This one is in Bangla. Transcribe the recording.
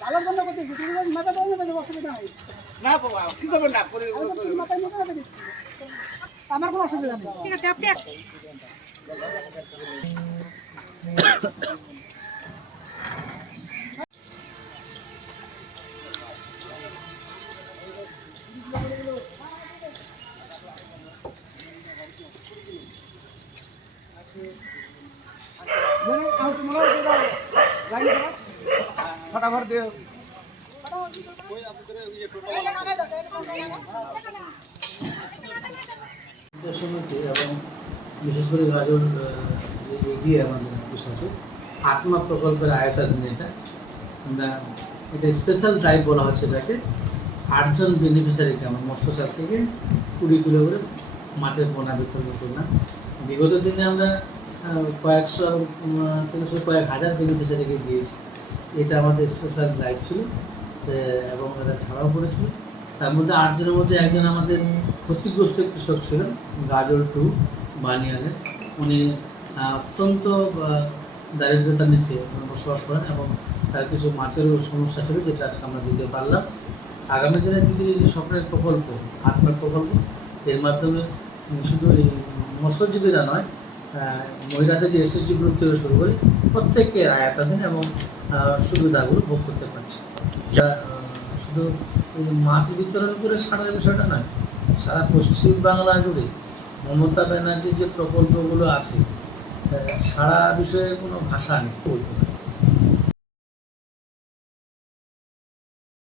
ভালোর জন্য করতেছি তুমি মাথা অসুবিধা নেই না বাবা কি করবেন না মাথায় আমার কোনো অসুবিধা নেই ঠিক আছে, আপনি এবং বিশেষ করে গাজর এগিয়ে আমাদের অফিস আছে। আত্মা প্রকল্পের আয়তাধীন এটা। এটা স্পেশাল ড্রাইভ বলা হচ্ছে এটাকে আটজন বেনিফিশিয়ারিকে আমরা মৎস্য চাষ থেকে কুড়ি কিলো করে মাছের পোনা বিতরণ করলাম বিগত দিনে আমরা কয়েকশো শুরু কয়েক হাজার বেনিফিশিয়ারিকে দিয়েছি। এটা আমাদের স্পেশাল ড্রাইভ ছিল এবং এটা ছাড়াও পড়েছিল তার মধ্যে আটজনের মধ্যে একজন আমাদের ক্ষতিগ্রস্ত কৃষক ছিলেন গাজল টু বানিয়ালের উনি অত্যন্ত দারিদ্রতার নিচে বসবাস করেন এবং তার কিছু মাছেরও সমস্যা ছিল যেটা আজকে আমরা দিতে পারলাম। আগামী দিনে এই যে স্বপ্নের প্রকল্প, আত্মার প্রকল্প, এর মাধ্যমে শুধু এই মৎস্যজীবীরা নয় মহিলাদের যে এসএসজি গ্রুপ থেকে শুরু করে প্রত্যেকের আয়াতাধীন এবং সুবিধাগুলো ভোগ করতে পারছে। যা শুধু মাছ বিতরণ করে সারা বিষয়টা নয়, সারা পশ্চিম বাংলা জুড়ে মমতা ব্যানার্জির যে প্রকল্পগুলো আছে সারা বিষয়ে কোনো ভাষা নেই। বলতে